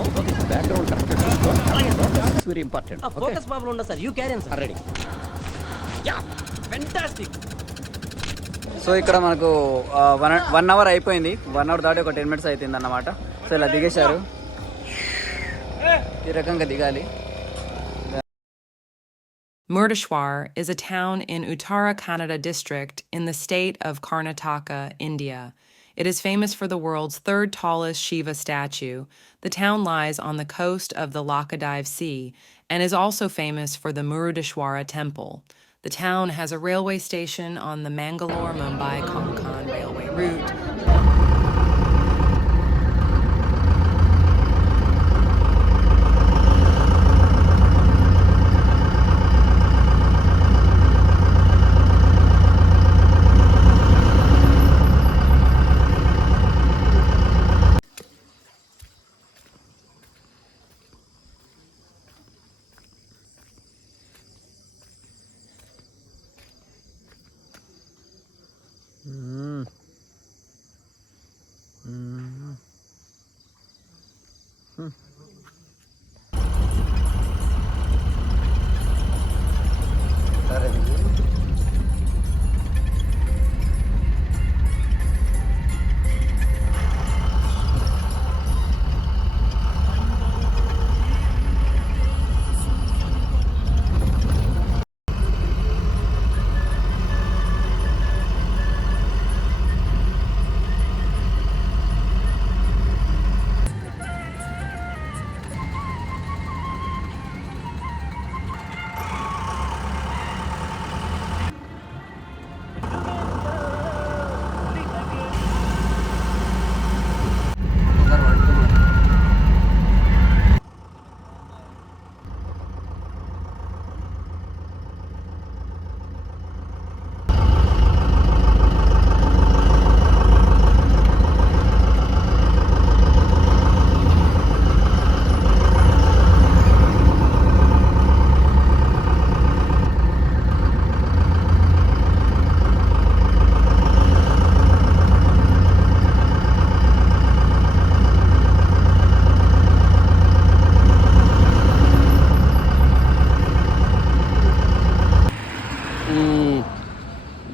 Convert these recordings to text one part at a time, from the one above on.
Okay sir. Background correct చూసుకో. అలాగే sir. It's very important. Focus problem ఉండదు sir. You carry sir. Ready. Yeah fantastic. So ఇక్కడ మనకు 1 hour అయిపోయింది. 1 hour దాటి ఒక 10 minutes అవుతుంది అన్నమాట. సో ఇలా దిగేశారు. ఈ రకంగా దిగాలి. Murdeshwar is a town in Uttara Kannada district in the state of Karnataka, India. It is famous for the world's third tallest Shiva statue. The town lies on the coast of the Lakadive Sea and is also famous for the Murudeshwara temple. The town has a railway station on the Mangalore-Mumbai-Konkan railway route.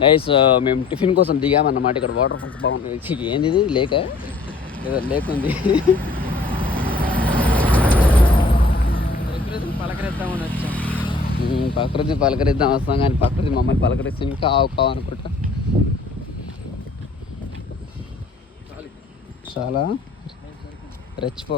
Guys మేము tiffin కోసం దిగామన్నమాట. ఇక్కడ water falls బాగుంది. ఏంది ఇది? లేక ఏదో lake ఉంది. పలకరిద్దామని వచ్చాం. ప్రకృతి పలకరిద్దాం వస్తాం కానీ ప్రకృతి మమ్మల్ని పలకరిస్తుంది. కావు కావు అనుకుంటా. చాలా రెచ్చిపో.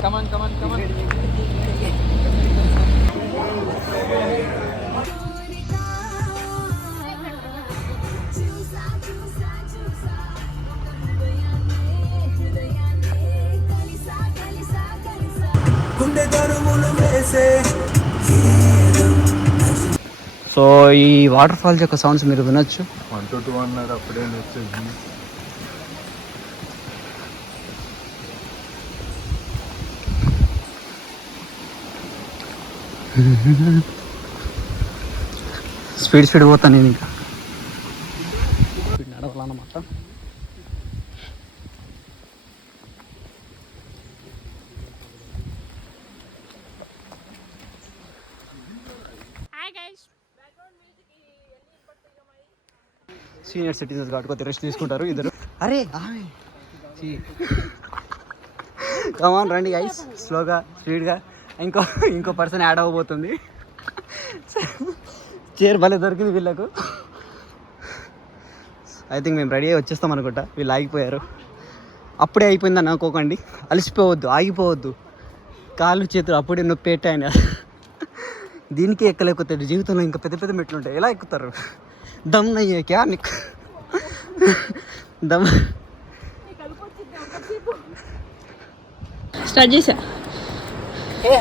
సో ఈ వాటర్ ఫాల్స్ యొక్క సౌండ్స్ మీరు వినొచ్చు. 1 to 2 అన్నాడు అప్పుడే వచ్చేది. స్పీడ్ పోతాను నేను ఇంకా నడవాలన్నమాట. సీనియర్ సిటిజన్స్ కాబట్టి కొద్దిగా రెస్ట్ తీసుకుంటారు ఇద్దరు. అరే కమాన్ రండి గైస్, స్లోగా స్పీడ్గా. ఇంకో పర్సన్ యాడ్ అవ్వబోతుంది. చైర్ భలే దొరికింది వీళ్ళకు. ఐ థింక్ మేము రెడీ అయ్యి వచ్చేస్తాం అనుకుంటా. వీళ్ళు ఆగిపోయారు. అప్పుడే అయిపోయిందని అనుకోకండి. అలసిపోవద్దు, ఆగిపోవద్దు. కాళ్ళు చేతులు అప్పుడే నొప్పి పెట్టాయన. దీనికి ఎక్కలేకపోతాడు. జీవితంలో ఇంకా పెద్ద పెద్ద మెట్లు ఉంటాయి. ఎలా ఎక్కుతారు? దమ్ నయ్యే క్యా నీకు? దమ్ స్టార్ట్ చేసా.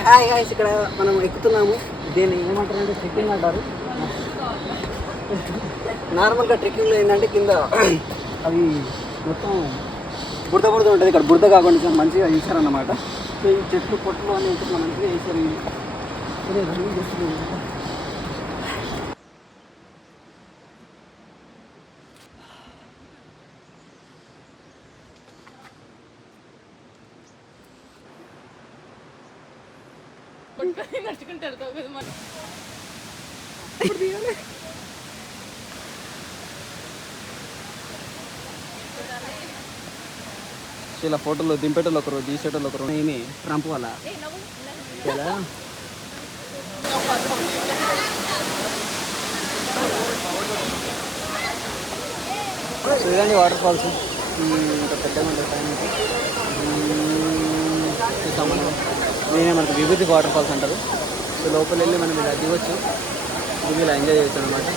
హాయ్ హాయ్స్, ఇక్కడ మనం ఎక్కుతున్నాము. దీన్ని ఏమంటారంటే ట్రెక్కింగ్ అంటారు. నార్మల్గా ట్రెక్కింగ్లో ఏంటంటే కింద అవి మొత్తం బురద ఉంటుంది. ఇక్కడ బురద కాకుండా మంచిగా వేసారన్నమాట. సో ఈ చెట్లు పొట్లు అన్నీ ఇట్లా మంచిగా వేసారు. రన్నింగ్ చేస్తుంది. ఇలా ఫోటోలు దింపేటోళ్ళు ఒకరు, తీసేటోళ్ళు ఒకరు. ఏమి ట్రంప్ వల్ల ఎలా చూడండి వాటర్ ఫాల్స్ ఇంకా పెద్దగా ఉంటుంది పైన. చూద్దాం మనం. నేనే మనకు విభూతి వాటర్ ఫాల్స్ అంటారు. సో లోపల వెళ్ళి మనం ఇలా దిగొచ్చు, దిగి ఇలా ఎంజాయ్ చేయొచ్చు అనమాట.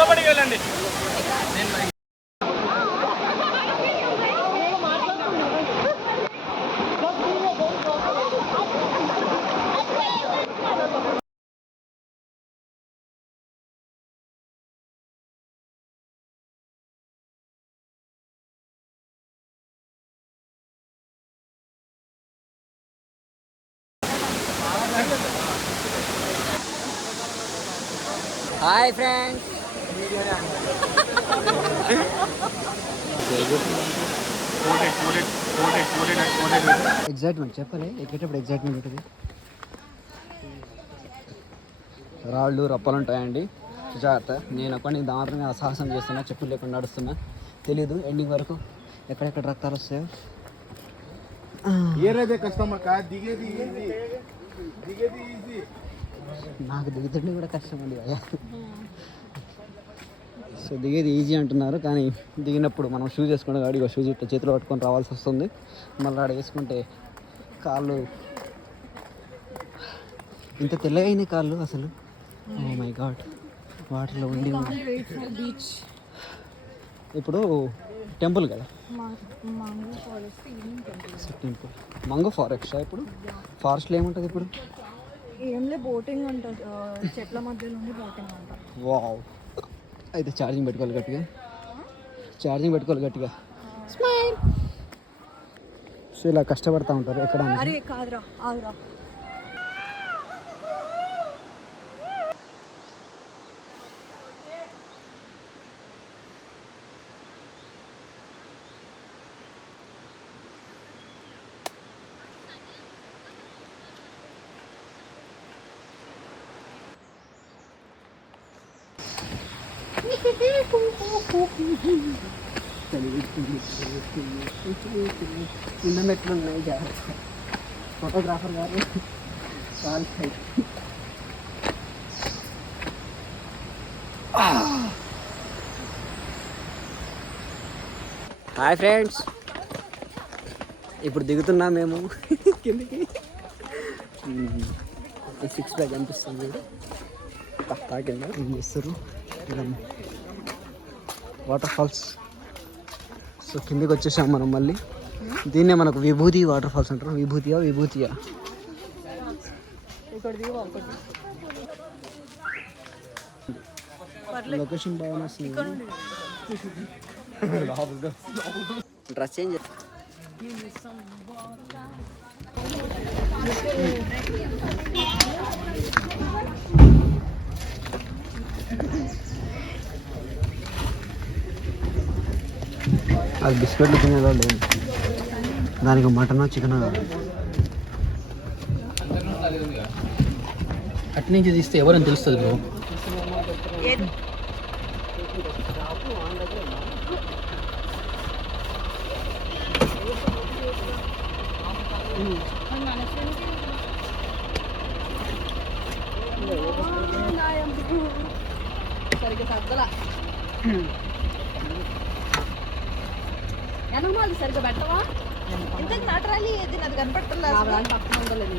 లోపలికి వెళ్ళండి. Hi friends. ఎగ్జైట్మెంట్ చెప్పలే, ఎక్కేటప్పుడు ఎగ్జైట్మెంట్ ఉంటుంది. రాళ్ళు రప్పలు ఉంటాయండి, జాగ్రత్త. నేను ఒకటి దారుణంగా సాహసం చేస్తున్నా, చెప్పులు లేకుండా నడుస్తున్నా. తెలీదు ఎండింగ్ వరకు ఎక్కడెక్కడ రక్తాలు వస్తాయో. నాకు దిగుతుండే కూడా కష్టం అండి అయ్యా. సో దిగేది ఈజీ అంటున్నారు, కానీ దిగినప్పుడు మనం షూస్ వేసుకుంటే గాడి షూస్ ఇట్లా చేతిలో పట్టుకొని రావాల్సి వస్తుంది. మళ్ళీ ఆడ వేసుకుంటే కాళ్ళు ఇంత తెల్లగా అయినాయి కాళ్ళు అసలు. ఓ మై గాడ్, వాటర్లో ఉండి బీచ్. ఇప్పుడు టెంపుల్ కదా, టెంపుల్ మంగో ఫారెస్ట్. ఇప్పుడు ఫారెస్ట్లో ఏముంటుంది ఇప్పుడు? ఏంలే బోటింగ్ ఉంటుంది, చెట్ల మధ్యలో నుండి బోటింగ్ ఉంటుంది. వావ్. అయితే ఛార్జింగ్ పెట్టుకోవాలి గట్టిగా, ఛార్జింగ్ పెట్టుకోవాలి గట్టిగా. సో ఇలా కష్టపడతా ఉంటారు ఎక్కడ. అరే కాదురా, ఆగురా. చిన్న మెట్లు ఉన్నాయి, జాగ్రత్త. ఫోటోగ్రాఫర్ గారు కాల్ సైడ్. హాయ్ ఫ్రెండ్స్, ఇప్పుడు దిగుతున్నాం మేము కిందకి. 6 ప్యాక్ అనిపిస్తుంది కింద. ఏం చేస్తారు వాటర్ ఫాల్స్. సో కిందకి వచ్చేసాం మనం మళ్ళీ. దీన్నే మనకు విభూతి వాటర్ ఫాల్స్ అంటారు. విభూతియా లొకేషన్ బాగా వస్తుంది. Dress change. అది బిస్కెట్లు తినేలా లేదు, దానికి మటన్ చికెన్ అటు నుంచి తీస్తే ఎవరని తెలుస్తుంది బ్రో. సరిగ్గా తగ్గల ఎనమాలి సరిగ్గా పెట్టవా? ఇంతకు నా ట్రాలీ ఏది నాది కనపడలేదు. పక్కన ఉండలేదు.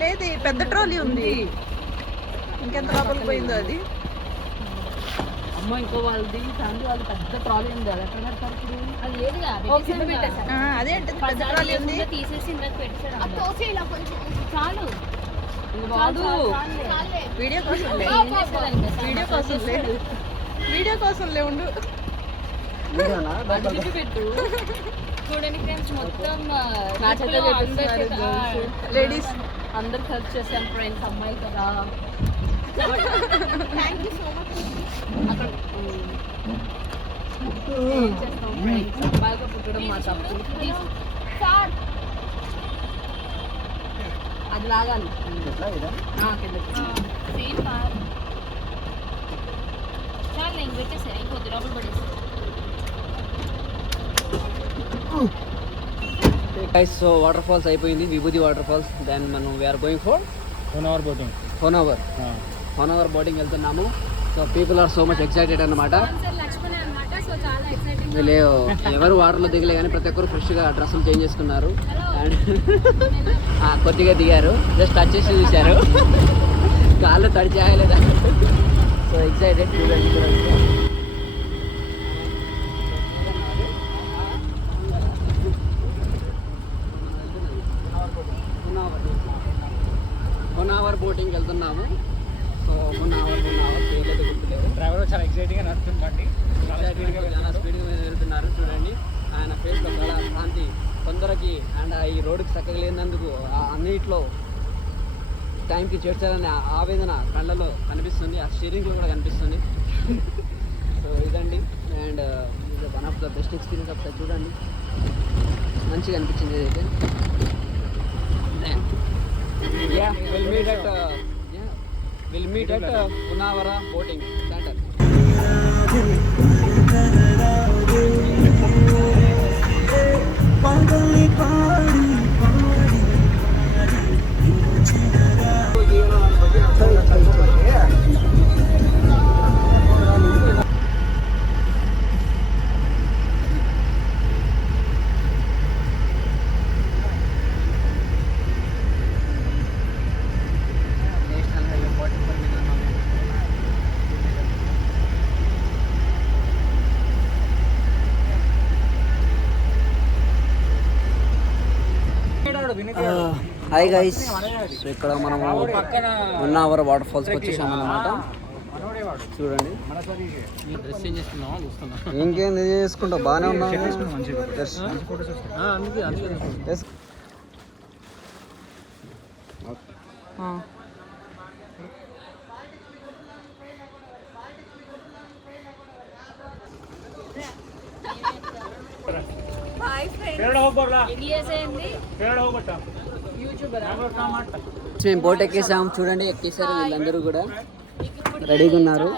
లేదు పెద్ద ట్రాలీ ఉంది. ఇంకెంత లోపలికి పోయిందో అది. అమ్మ ఇంకో వాళ్ళది ఫ్యామిలీ వాళ్ళు పెద్ద ట్రాలీ ఉంది. అది ఎక్కడ పెడతారు ఇప్పుడు? అది ఏదిగా అదే అంటే పెద్ద ట్రాలీ ఉంది. తీసేసి చాలు బాదు వీడియో కోసం వీడియో కోసం లేదు. వీడియో కోసం లేవుండు. పెట్టు చూడండి ఫ్రెండ్స్. మొత్తం లేడీస్ అందరు ఖర్చు చేశాను ఫ్రెండ్స్. అమ్మాయి కదా థ్యాంక్ యూ సో మచ్. అక్కడ ఏం చేస్తాం ఫ్రెండ్స్. అబ్బాయిగా పుట్టడం మా తప్పు. అది లాగాలి గైస్. సో వాటర్ ఫాల్స్ అయిపోయింది, విభూతి వాటర్ ఫాల్స్. దెన్ మనం we are going for 1 hour boating. Honnavar boating వెళ్తున్నాము. So people are so much excited అన్నమాట. వీళ్ళు ఎవరు వాటర్లో దిగలే కానీ ప్రతి ఒక్కరు ఫ్రెష్గా డ్రెస్సులు చేంజ్ చేసుకున్నారు అండ్ కొద్దిగా దిగారు. జస్ట్ టచ్ చేసి చూశారు, కాళ్ళు తడి చేయలేదా. So excited. హోనవర్ బోటింగ్ వెళ్తున్నాము. సో హోనవర్ పేర్లైతే గుర్తులేదు. డ్రైవర్ చాలా ఎక్సైటింగ్గా నడుస్తుంది బండి. చాలా స్పీడ్గా మీద వెళ్తున్నారు. చూడండి ఆయన ఫేస్లో చాలా శాంతి తొందరకి అండ్ ఈ రోడ్డుకి చక్కగా లేనందుకు అన్నిట్లో టైంకి చేర్చాలనే ఆవేదన కళ్ళలో కనిపిస్తుంది, ఆ స్టీరింగ్లో కూడా కనిపిస్తుంది. సో ఇదండి. And one of the best experience ఒకసారి చూడండి, మంచిగా అనిపించింది ఇదైతే. We'll meet at Unavara boating center. Hi guys. So ఇక్కడ మనము హోనవర్ వాటర్ ఫాల్స్కి వచ్చేసాము అన్నమాట. చూడండి డ్రెస్ చేంజ్ చేసుకుందామా చూస్తున్నా. ఇంకేం చేసుకుంటావు, బాగానే ఉన్నావు. మేము బోట్ ఎక్కేసాము. చూడండి ఎక్కేసారు వీళ్ళందరూ కూడా రెడీగా ఉన్నారు.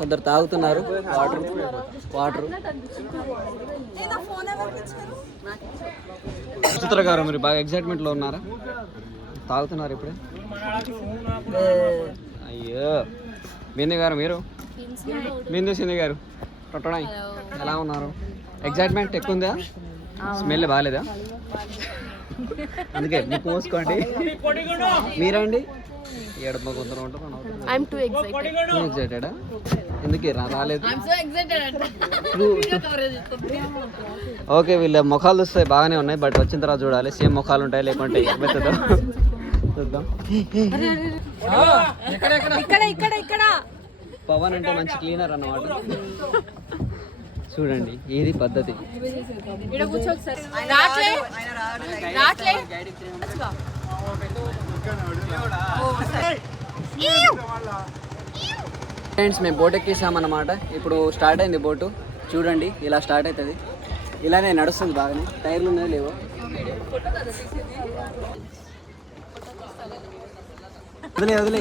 కొందరు తాగుతున్నారు వాటర్. చిత్ర గారు మీరు బాగా ఎక్సైట్మెంట్లో ఉన్నారా? తాగుతున్నారు ఇప్పుడే. అయ్యో బిందు గారు, మీరు బిందు సింధు గారు టొట్టడాయి ఎలా ఉన్నారు? ఎక్సైట్మెంట్ ఎక్కువ ఉందా? స్మెల్ బాగాలేదా? అందుకే మీకు పోసుకోండి. మీరండి ఏడమ్మ కొందరు ఉంటారు. ఎక్సైటెడా? ఎందుకు రాలేదు? ఓకే వీళ్ళ ముఖాలు వస్తాయి బాగానే ఉన్నాయి, బట్ వచ్చిన తర్వాత చూడాలి సేమ్ ముఖాలు ఉంటాయి లేకుంటే చూద్దాం. పవన్ అంటే మంచి క్లీనర్ అన్నమాట. చూడండి ఏది పద్ధతి. ఫ్రెండ్స్ మేము బోట్ ఎక్కేసామన్నమాట. ఇప్పుడు స్టార్ట్ అయింది బోటు. చూడండి ఇలా స్టార్ట్ అవుతుంది, ఇలానే నడుస్తుంది బాగానే. టైర్లు ఉన్నాయి లేవో. వదిలే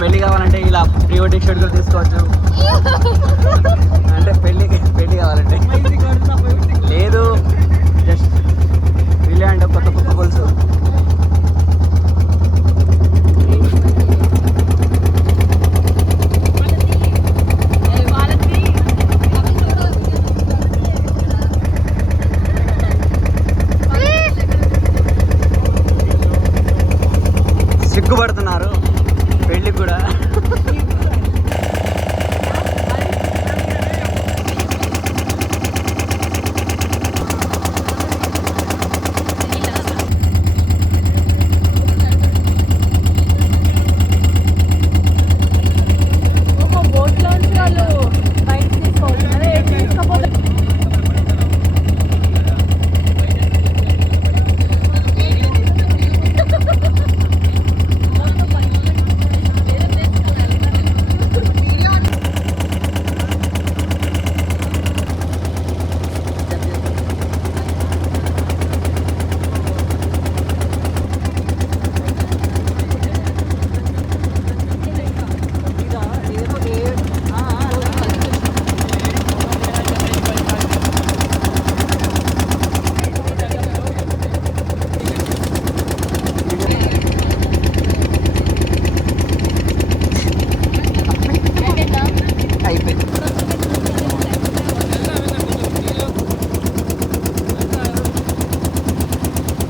పెళ్లి కావాలంటే ఇలా ప్రీ వెడ్డింగ్ షూట్ కూడా తీసుకోవచ్చు. అంటే పెళ్లి కావాలంటే లేదు, జస్ట్ వీళ్ళే అంటే కొత్త పులుసు. సిగ్గుపడుతున్నారు పెళ్ళి కూడా.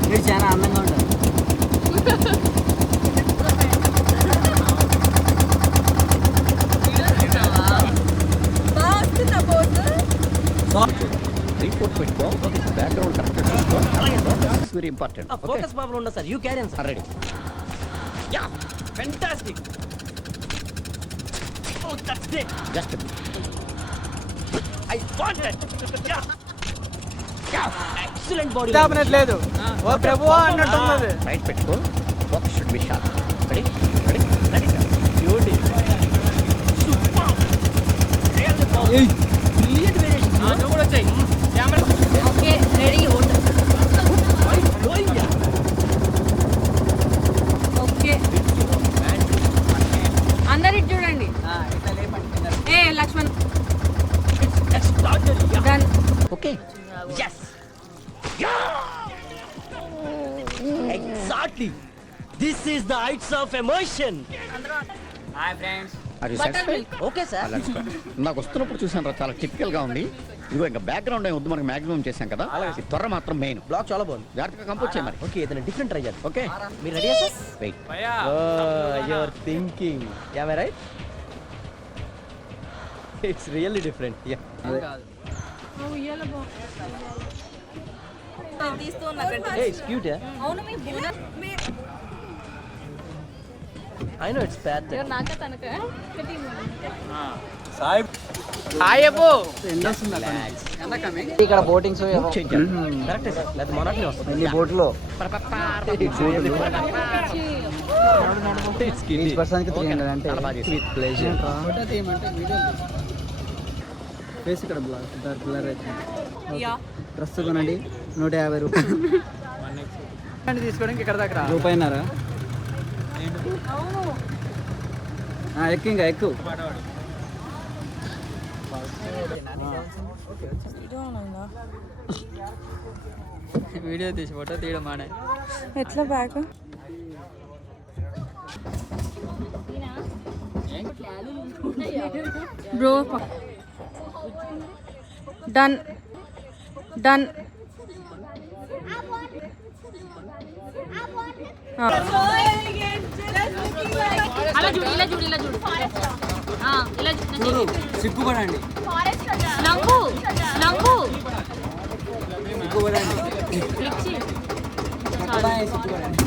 మీరు చాలా అందంగా ఉంటారు. రిపోర్ట్ పెట్టుకో, బ్యాక్గ్రౌండ్ కరెక్ట్ చూసుకో. Very important. ఫోకస్ ప్రాబ్లం ఉండదు sir, you carry on sir. Ready. Yeah fantastic. Oh that's it. Just I want it. Yeah excellent body. లేదు ఓ ప్రభువా అన్నట్టున్నది. రైట్ పెట్టుకో. Focus should be sharp. Ready ready ready. Beauty. Super. Really powerful. Brilliant variation. నువ్వు కూడా వచ్చాయి. Camera. Okay ready. Okay అందరు ఇటు చూడండి. ఏ Lakshman done. Okay. Yes. Exactly. This is the heights of emotion. Hi friends. అది Okay, sir. నాకు వస్తున్నప్పుడు చూసాను రా, చాలా టిపికల్ గా ఉంది. ఇదిగో ఇంకా బ్యాక్గ్రౌండ్ ఏం వద్దు, మనకి మాక్సిమం చేశాం కదా. ఈ త్వర మాత్రం మెయిన్. బ్లాక్ చాలా బాగుంది. జాగ్రత్తగా కంపోజ్ చేయ మరి. ఓకే ఏదైనా డిఫరెంట్ ట్రై చేద్దాం. ఓకే మీరు ready sir? Wait. You're thinking. Am I right? It's really different. Yeah. Hey, it's cute, yeah? అవును మీ I know it's bad. నాక తనక ఇక్కడ బోటింగ్స్ చేంజ్ Correct, sir. లేదా మొనాటనీ వస్తుంది. ఈ బోట్లో ఈచ్ పర్సన్కి 300 అంటే విత్ ప్లేజర్. ఫేస్ ఇక్కడ బ్లర్ అవుతుంది. డ్రెస్ కొనండి 150 రూపాయలు. తీసుకోవడానికి ఇక్కడ దాకా రూపాయినారా? ఎక్కు ఇంకా ఎక్కువ. వీడియో తీసి ఫోటో తీయడం మానే. ఎట్లా బ్యాగ్ బ్రో డన్ డన్. అలా చూడు, ఇలా చూడు, ఇలా చూడు. ఇలా చూడు. సిగ్గుపడండి. నవ్వు నవ్వు. సిగ్గుపడండి. ఫ్లిక్సీ. సిగ్గుపడండి.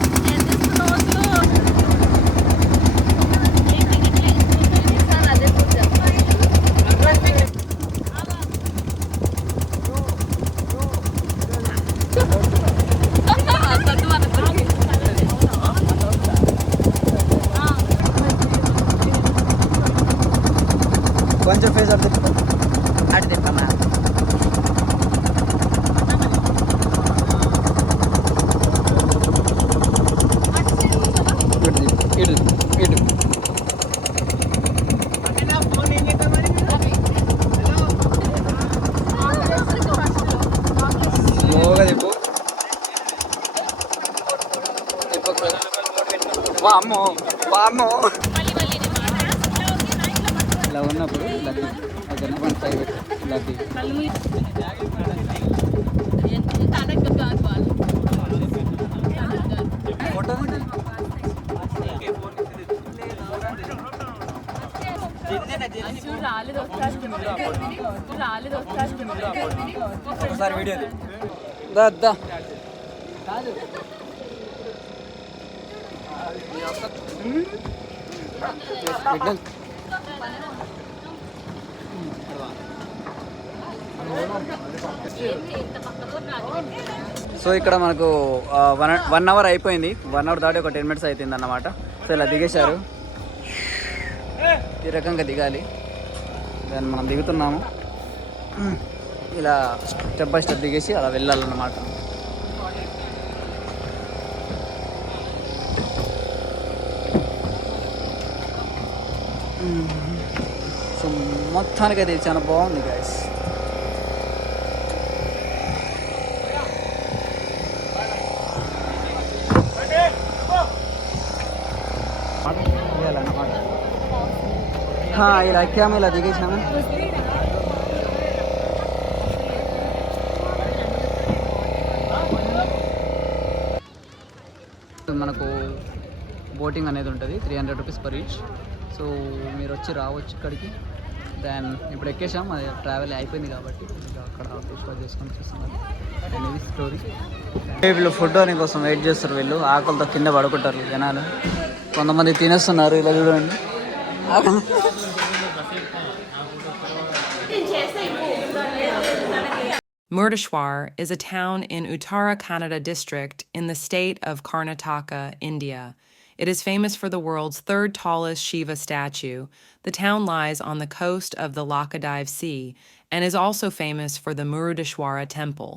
కొంచెం ఫేస్ అటు తిప్పు. అటు తిప్పమ్మా. ఇటు తిప్పు. వామ్మో వామ్మో ఇలా ఉన్నప్పుడు ఇలా ఫోటో ఒకసారి వీడియో దా సో ఇక్కడ మనకు 1 అవర్ అయిపోయింది. 1 అవర్ దాటి ఒక 10 మినిట్స్ అవుతుంది అన్నమాట. సో ఇలా దిగేశారు, ఈ రకంగా దిగాలి. దాన్ని మనం దిగుతున్నాము. ఇలా స్టెప్ బై స్టెప్ దిగేసి అలా వెళ్ళాలన్నమాట. సో మొత్తానికి అది చాలా బాగుంది గైస్. ఇలా ఎక్కాము, ఇలా దిగేసాము. మనకు బోటింగ్ అనేది ఉంటుంది, 300 రూపీస్ పర్ ఈచ్. సో మీరు వచ్చి రావచ్చు ఇక్కడికి. దెన్ ఇప్పుడు ఎక్కేసాం, అది ట్రావెల్ అయిపోయింది కాబట్టి అక్కడ పుష్ప చేసుకొని చూస్తున్నారు. అనేది స్టోరీ. వీళ్ళు ఫుడ్ అని కోసం వెయిట్ చేస్తారు. వీళ్ళు ఆకలితో కింద పడుకుంటారు జనాలు. కొంతమంది తినేస్తున్నారు, ఇలా చూడండి. Murdeshwar is a town in Uttara Kannada district in the state of Karnataka, India. It is famous for the world's third tallest Shiva statue. The town lies on the coast of the Lakadive Sea and is also famous for the Murudeshwara temple.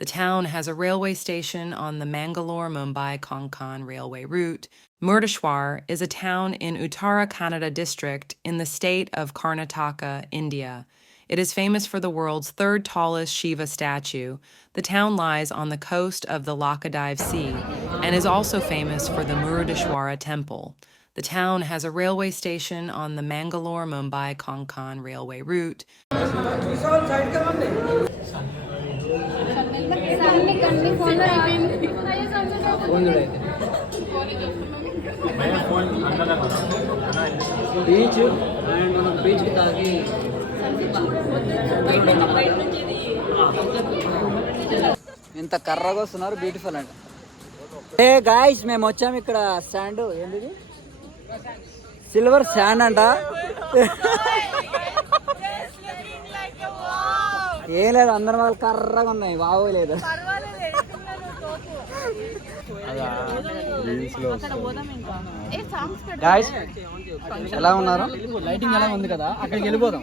The town has a railway station on the Mangalore-Mumbai-Konkan railway route. Murdeshwar is a town in Uttara Kannada district in the state of Karnataka, India. It is famous for the world's third tallest Shiva statue. The town lies on the coast of the Lakadive Sea and is also famous for the Murudeshwara temple. The town has a railway station on the Mangalore-Mumbai-Konkan railway route. Beach and మనం బీచ్కి తాగి ఇంత కర్రగా వస్తున్నారు, beautiful అంట. ఏ guys, మేము వచ్చాము ఇక్కడ. Sand ఏంది, సిల్వర్ శాండ్ అంట. ఏం లేదు, అందరం వాళ్ళు కర్రగా ఉన్నాయి, బాగోలేదు. గాయ్స్ ఎలా ఉన్నారు? లైటింగ్ ఎలా ఉంది కదా, అక్కడికి వెళ్ళిపోదాం.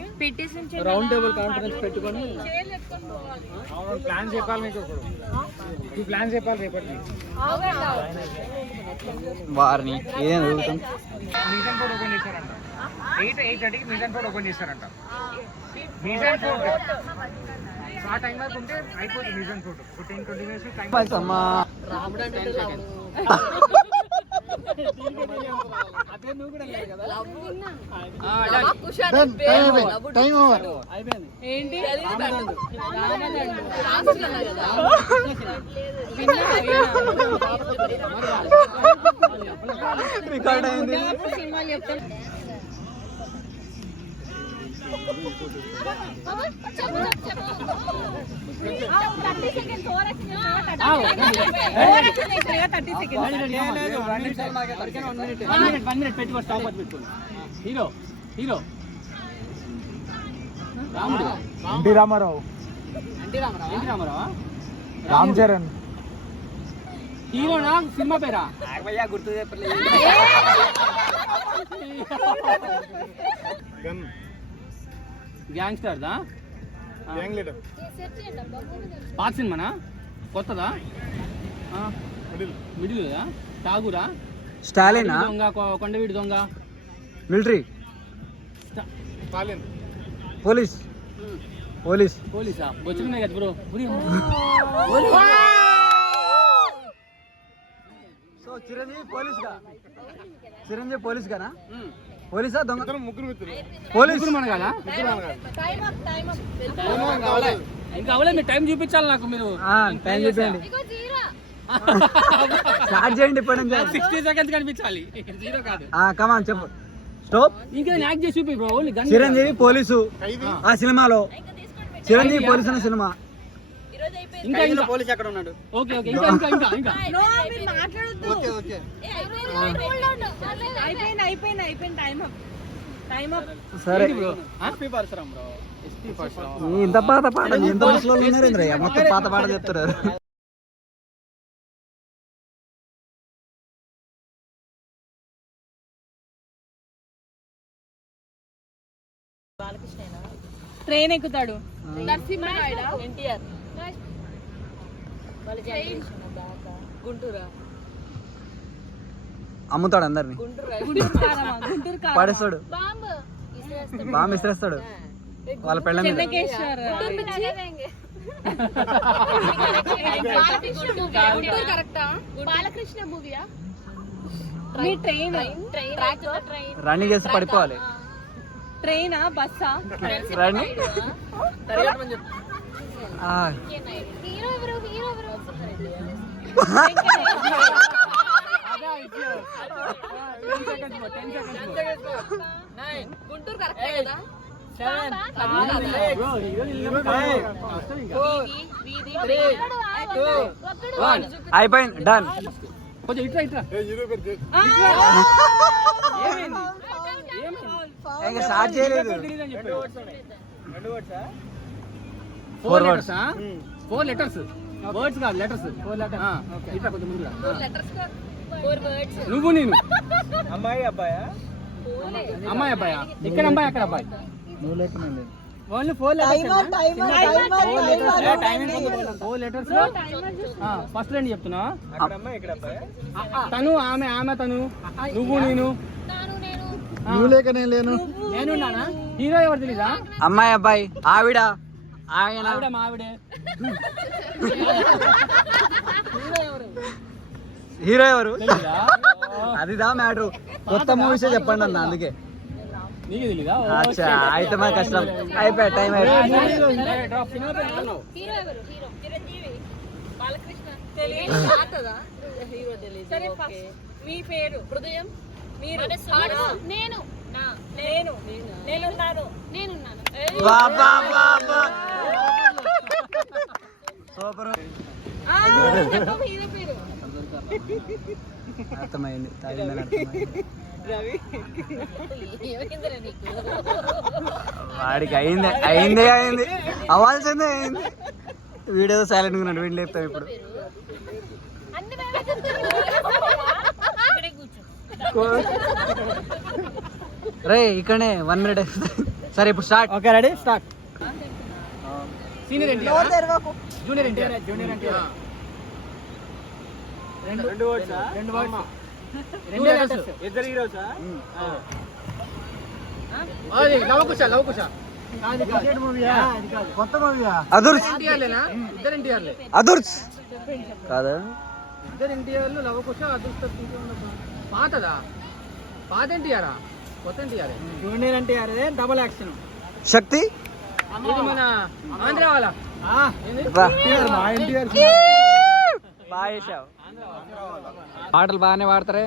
రౌండ్ టేబుల్ కాన్ఫరెన్స్ పెట్టుకొని ప్లాన్ చెప్పాలి మీకు. ప్లాన్ చెప్పాలి రేపటి వారిని ఏదైనా జరుగుతుంది. మిషన్ ఫోర్ట్ ఓపెన్ చేశారంట. 8:30కి మిషన్ ఫోర్ట్ ఓపెన్ చేశారంట. మిషన్ ఫోర్ట్ ఆ టైం వరకు ఉంటే అయిపోతుంది. Mirjan fort 10-20 minutes time. అమ్మా టైం ఓవర్ ఏంటి రికార్డ్ అయింది. సినిమాలు చెప్తాను. Hero hero NT Rama Rao. రామ్ చరణ్ హీరోనా? సినిమా పేరా? గుర్తు చెప్పలేదు. గ్యాంగ్స్టర్ దా, పాత సినిమానా? కొత్తదా? మిడిల్ ఠాగూరా? స్టాలిన్ దొంగ, కొండవీడి దొంగ, మిలిటరీ, పోలీస్. పోలీస్ పోలీసా? వచ్చినాయి కదా బ్రో. సో చిరంజీవి పోలీస్ గానా? పోలీసా దొంగ? పోలీసు మన కదా? ఇంకా అవ్వలేదు, మీరు టైం చూపించాలి నాకు. మీరు టైం చూపించండి, స్టార్ట్ చేయండి ఇప్పటి నుంచి. 60 seconds కనిపించాలి, 0 కాదు. కమాన్ చెప్పు, స్టాప్. ఇంకా యాక్ట్ చేసి చూపి బ్రో. చిరంజీవి పోలీసు ఆ సినిమాలో, చిరంజీవి పోలీసు అనే సినిమా. ఇంకా పోలీస్ ఎక్కడ ఉన్నాడు? ఓకే ఓకే, ఇంకా ఇంకా ఇంకా ఇంకా సరే. ఇంత పాత పాట ఎంత బస్సులో ఉన్నారు ఇంద్రయ్య, మొత్తం పాత పాట చెప్తున్నారు. ట్రైన్ ఎక్కుతాడు. అమ్ముతాడు అందరిని, పడేస్తాడు, బాంబు విసిరేస్తాడు వాళ్ళ పెళ్ళ మీద. రన్నింగ్ చేసి పడిపోవాలి. ట్రైనా బస్సా? రన్నింగ్ గుంటూరు కరెక్టే కదా? అయిపోయింది, డన్. కొంచెం ఇట్లా ఇట్లా ఇంకా స్టార్ట్ చేయలేదు. 4 letters. 4 letters, వర్డ్స్ కాదు, లెటర్స్. 4 letters. ఇట్లా కొంచెం ముందుగా. నువ్వు నేను అమ్మాయి అబ్బాయా? ఇక్కడ అమ్మాయి అక్కడ అబ్బాయి. Only 4 letters. 4 letters. First line చెప్తున్నా. తను ఆమె, ఆమె తను, నువ్వు నేను. నువ్వు లేక నేను లేను. నేనున్నానా? హీరో ఎవరు తెలీదా? అమ్మాయి అబ్బాయి, ఆవిడ ఆయన, ఆవిడ మా ఆవిడే. హీరో ఎవరు? అదిదా మ్యాటర్. కొత్త మూవీసే చెప్పండి అన్న, అందుకే. నీకు తెలీదా? అచ్చా, అయితే మా కష్టం. అయిపోయా, టైం అయిపోయింది. మీ పేరు? హృదయం. మీరు? నేను. సూపర్. అర్థమైంది, తగిలిందని అర్థమైంది. వాడికి అయింది అవ్వాల్సిందే అయింది. వీడియో సైలెంట్ ఉన్నాడు, వీడిని లేపుతాం ఇప్పుడు. రే ఇక్కడనే 1 minute. సరే ఇప్పుడు start. Okay, ready, start. Senior NTR, junior NTR. రెండు వర్డ్స్. ఇద్దరు హీరోసా? లవకుశ. కొత్త మూవీయా? అదుర్స్. ఇద్దరు ఎన్టీఆర్లే. అదుర్స్ కాదా? ఇద్దరు ఎన్టీఆర్లు, లవకుశ, అదుర్స్. పాతదా? పాత ఎన్టీఆరా? కొత్త NTR? Junior NTR, double action. Shakti. ఇది మన ఆంధ్ర వాళ్ళ. పాటలు బాగానే పాడతారే.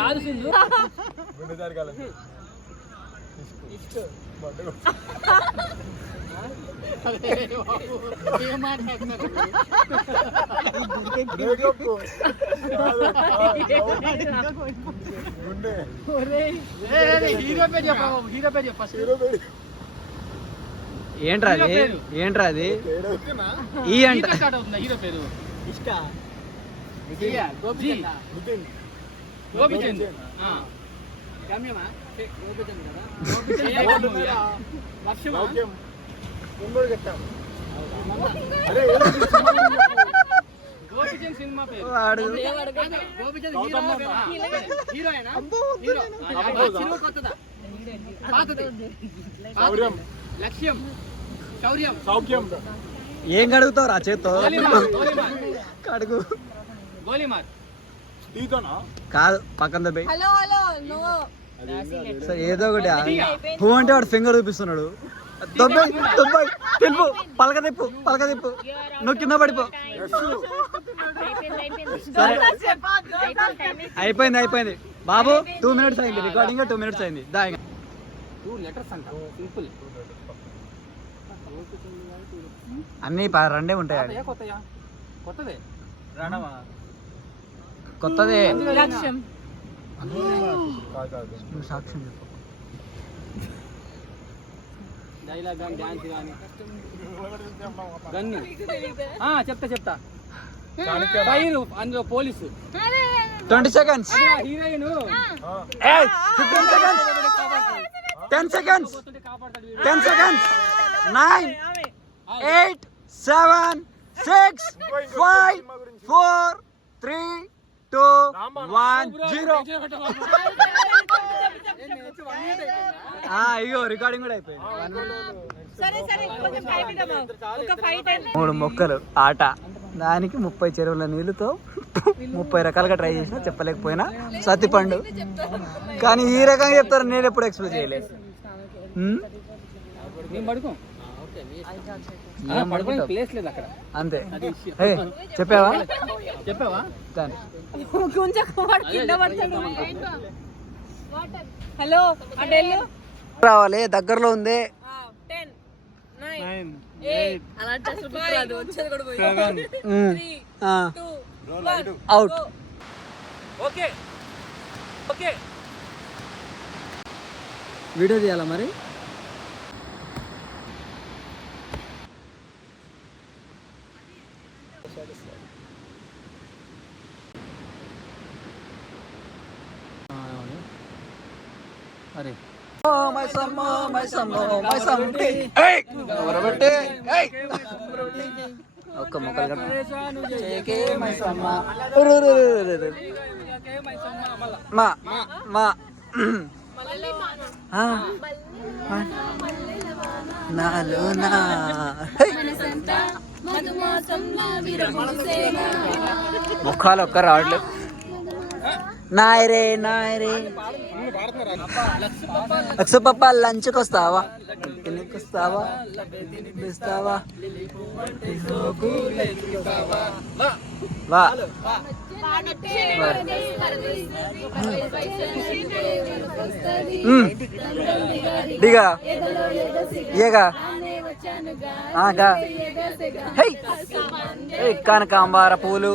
కాదు సింధు. ఏంట్రా అది? ఈ అంట హీరో పేరు గోపిచంద్. గోపిచంద్ సినిమా పేరు. గోపిచంద్ హీరోయినా? హీరో. సినిమా కొత్తదా? పాతది. లక్ష్యం శౌర్యం సౌఖ్యం ఏం కడుగుతావు రా చేత్తో కడుగు గోలీమార్ టీతోనా కాదు పక్కన దెబ్బ హలో హలో నో సరే ఏదో ఒకటి పువ్వు అంటే వాడు ఫింగర్ చూపిస్తున్నాడు దొబ్బాయి తిప్పు పలక తిప్పు నువ్వు కింద పడిపో సరే అయిపోయింది బాబు 2 minutes అయింది రికార్డింగ్ 2 minutes అయింది దా 2 లెటర్స్ అంట సింపుల్ అన్ని రెండే ఉంటాయి కొత్తయా కొత్తదే కొత్తదే లక్ష్యం నువ్వు సాక్ష్యం చెప్పు డైలాగ్ కానీ డాన్స్ కానీ గన్ను చెప్తా ఫైర్ అందులో police 20 seconds heroine 15 seconds 10 seconds 9 8 7 6 5 4 3 2 1 0 అయ్యో రికార్డింగ్ కూడా అయిపోయింది సరే కొంచెం టైం ఇద్దామా ఒక 5 టైం 3 మొక్కలు ఆట దానికి 30 చెరువుల నీళ్ళతో 30 రకాలుగా ట్రై చేసినా చెప్పలేకపోయినా సత్తిపండు కానీ ఈ రకంగా చెప్తారు నేను ఎప్పుడు ఎక్స్ప్లెయిన్ చేయలేదు నేను పడుకో ప్లేస్ లేదు అక్కడ అంతే చెప్పావా కానీ కొంచెం కింద పడతాడు హలో అటు వెళ్ళు రావాలి దగ్గరలో ఉంది 10 9 8 అలా జస్ట్ గుర్తురాదు వచ్చేది కూడా పోయి 3 2 1 అవుట్ ఓకే వీడియో తీయాలా మరి అరే ఒక్క మొక్కలు నాలో ముఖాలు ఒక్క రావట్లేదు నాయరే లక్ష పప్ప లంచ్కి వస్తావా పిక్నిక్ వస్తావా ఇస్తావా వా డిగా ఏగా కనకాంబార పూలు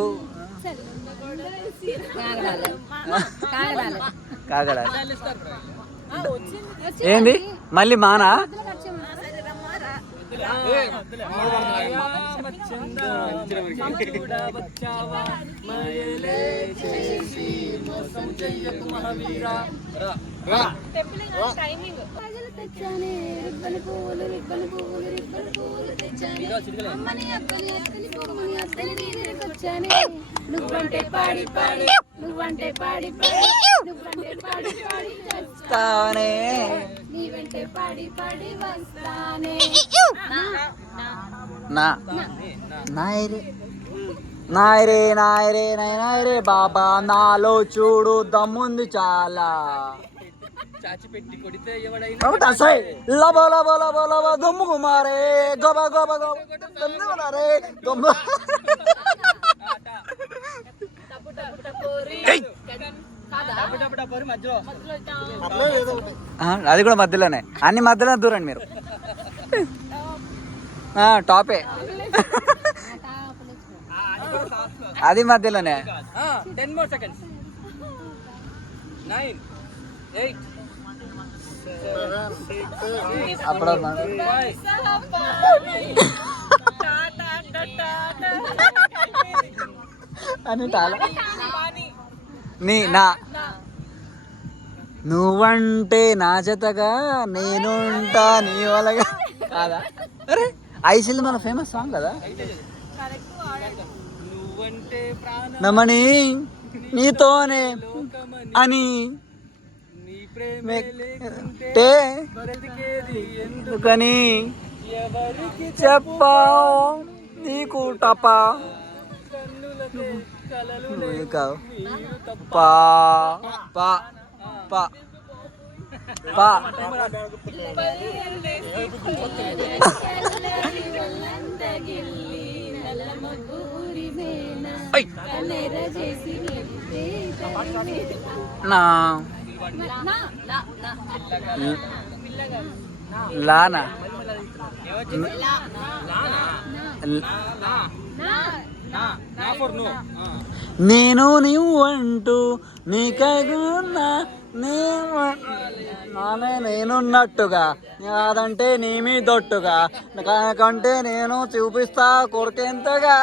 కాగడ ఏంది మళ్ళీ మానా తెచ్చానే రిబ్బన్ పువ్వులు తెచ్చానే అమ్మని అక్కని పొగమని అత్తని నీరెకొచ్చానే నువ్వంటే పాడి నువ్వంటే పాడి వస్తానే నీ వెంటే పాడి వస్తానే నాయరే బాబా నాలో చూడు దమ్ముంది చాలా చాచి పెట్టి కొడితే ఎవడైనా లబ దమ్ము కుమారే గబ దమ్ము అది కూడా మధ్యలోనే అన్ని మధ్యలో దూరండి మీరు టాపే అది మధ్యలోనే 10 more seconds 9 8 అప్పుడు అని నువ్వంటే నా జతగా నేనుంటా నీ వలగా కాదా అరే ఐసిల్ మన ఫేమస్ సాంగ్ కదా నమని నీతోనే అని టే ఎందుకని చెప్పావు నీకు టపా కావు పా పా పా పా నా లానా నేను నువ్వు అంటూ నీకన్నా నానే నేనున్నట్టుగా కాదంటే నీ మీ దొట్టుగా కాకంటే నేను చూపిస్తా కొడుకెంతగా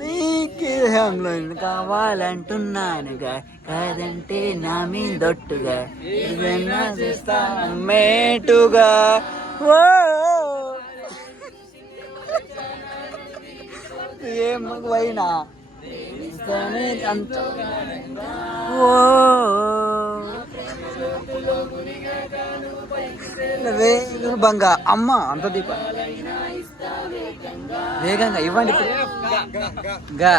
నీకేహంలో కావాలంటున్నానుగా కాదంటే నా మీ దొట్టుగా చూస్తా మేటుగా ఏం వైనా అంత బంగా అమ్మ అంత దీప వేగంగా ఇవ్వండి గా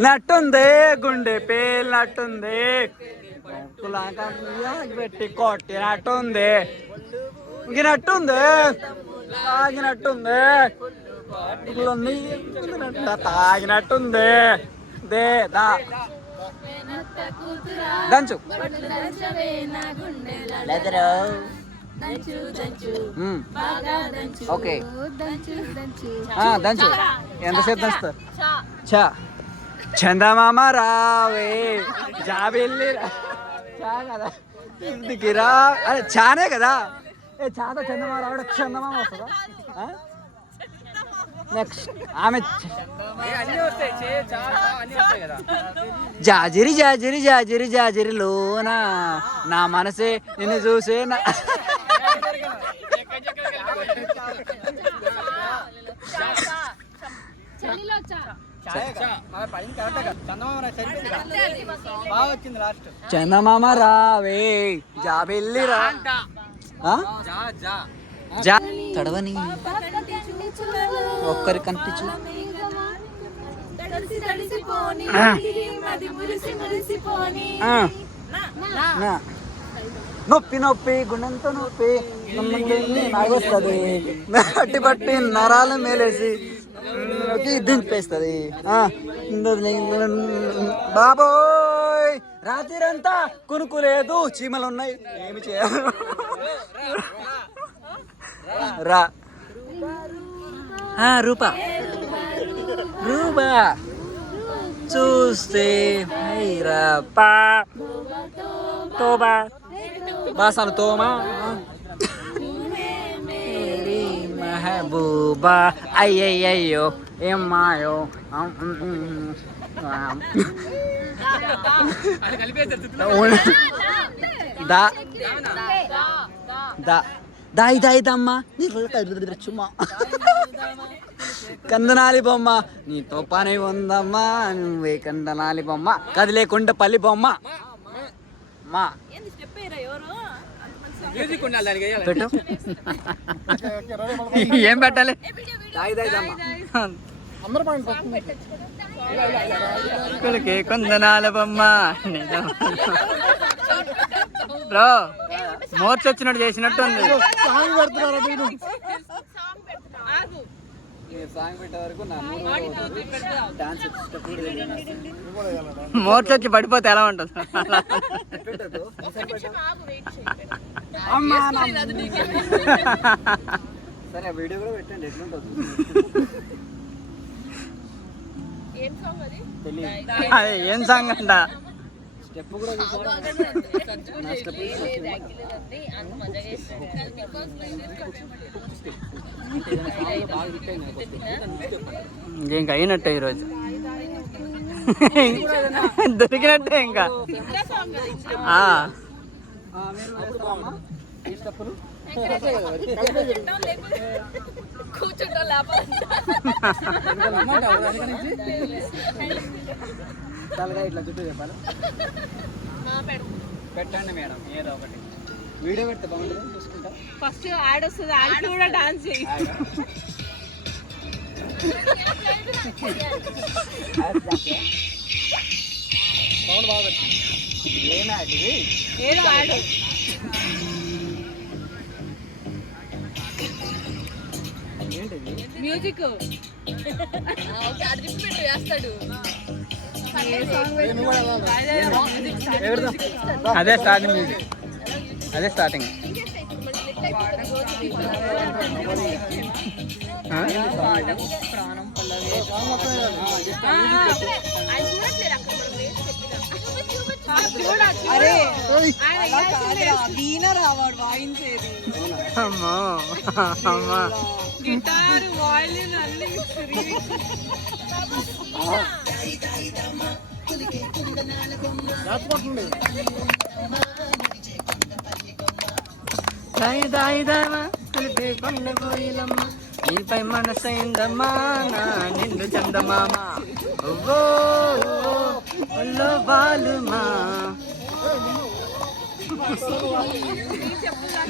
నట్టుంది గుండె పేలినట్టుంది పెట్టి కొట్టినట్టుంది ఇంకినట్టుంది తాగినట్టుంది తాగినట్టుంది దే దా దంచు ఓకే దంచు ఎంతసేపు దంచుతారు చా చందమామ రావే జాబిల్లి చా కదా ఇంటికి రా అరే చానే కదా ఏ చాతో చందమామ రావడం చందమామ వస్తుందా నెక్స్ట్ ఆమె జాజిరి జాజిరి జాజిరి జాజిరి లోనా నా మనసే నిన్ను చూసే నా చందమామ రావే జాబిల్లి రా తడవని ఒక్కరి కనిపించు నొప్పి నొప్పి గుణంతో నొప్పి నాగొస్తుంది పట్టి పట్టి నరాలు మేలేసి దింపేస్తుంది బాబోయ్ రాత్రిరంతా కొనుక్కోలేదు చీమలు ఉన్నాయి ఏమి చేయాలి రా రూపా రూపా చూస్తే పా తోబా బాసాను తోమా మెహబూబా అయ్యయ్యో ఏమాయో దా దా దాయి దాయి దమ్మా నీ చుమ్మా కందనాలి బొమ్మ నీతో పని ఉందమ్మా నువ్వే కందనాలి బొమ్మ కదిలేకుండా పల్లి బొమ్మ మా పెట్టు ఏం పెట్టాలి దాయి దాయి దమ్మా కొడుకే కొందనాల బొమ్మ బ్రో మోర్చ వచ్చినట్టు చేసినట్టు ఉంది మోర్చ వచ్చి పడిపోతే ఎలా ఉంటుంది సరే వీడియో కూడా పెట్టండి ఎట్లుంటుంది అదే ఏం సాంగ్ అంట స్టెప్ కూడా ఇంకేం అయినట్టే ఈరోజు దొరికినట్టే ఇంకా కూర్చుంటా లేకపోతే ఇట్లా చుట్టూ చెప్పాలి. పెట్టండి మేడం ఏదో ఒకటి వీడియో పెడితే బాగుంటుంది చూసుకుంటా. ఫస్ట్ యాడ్ వస్తుంది, యాడ్ కూడా డాన్స్ చేయి. సౌండ్ బాగా ఏం యాడ్ ఇది? ఏదో యాడ్ ఏంటిది? మ్యూజిక్ అది తిప్పి పెట్టు వేస్తాడు. అదే స్టార్టింగ్ మ్యూజిక్, అదే స్టార్టింగ్. అమ్మా అమ్మా గిటార్ వాయిలిన్ అన్ని దాయి దాయి దామా కలిపే కొండ కోయిలమ్మ నీపై మనసైందమ్మా నా నిన్ను చందమామ ఓ ఒళ్ళో బాలుమా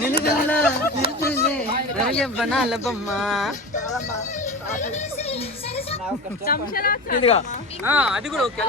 నిన్ను జల్ల యవ్వనాల బొమ్మ. ఇదిగా అది కూడా ఓకే.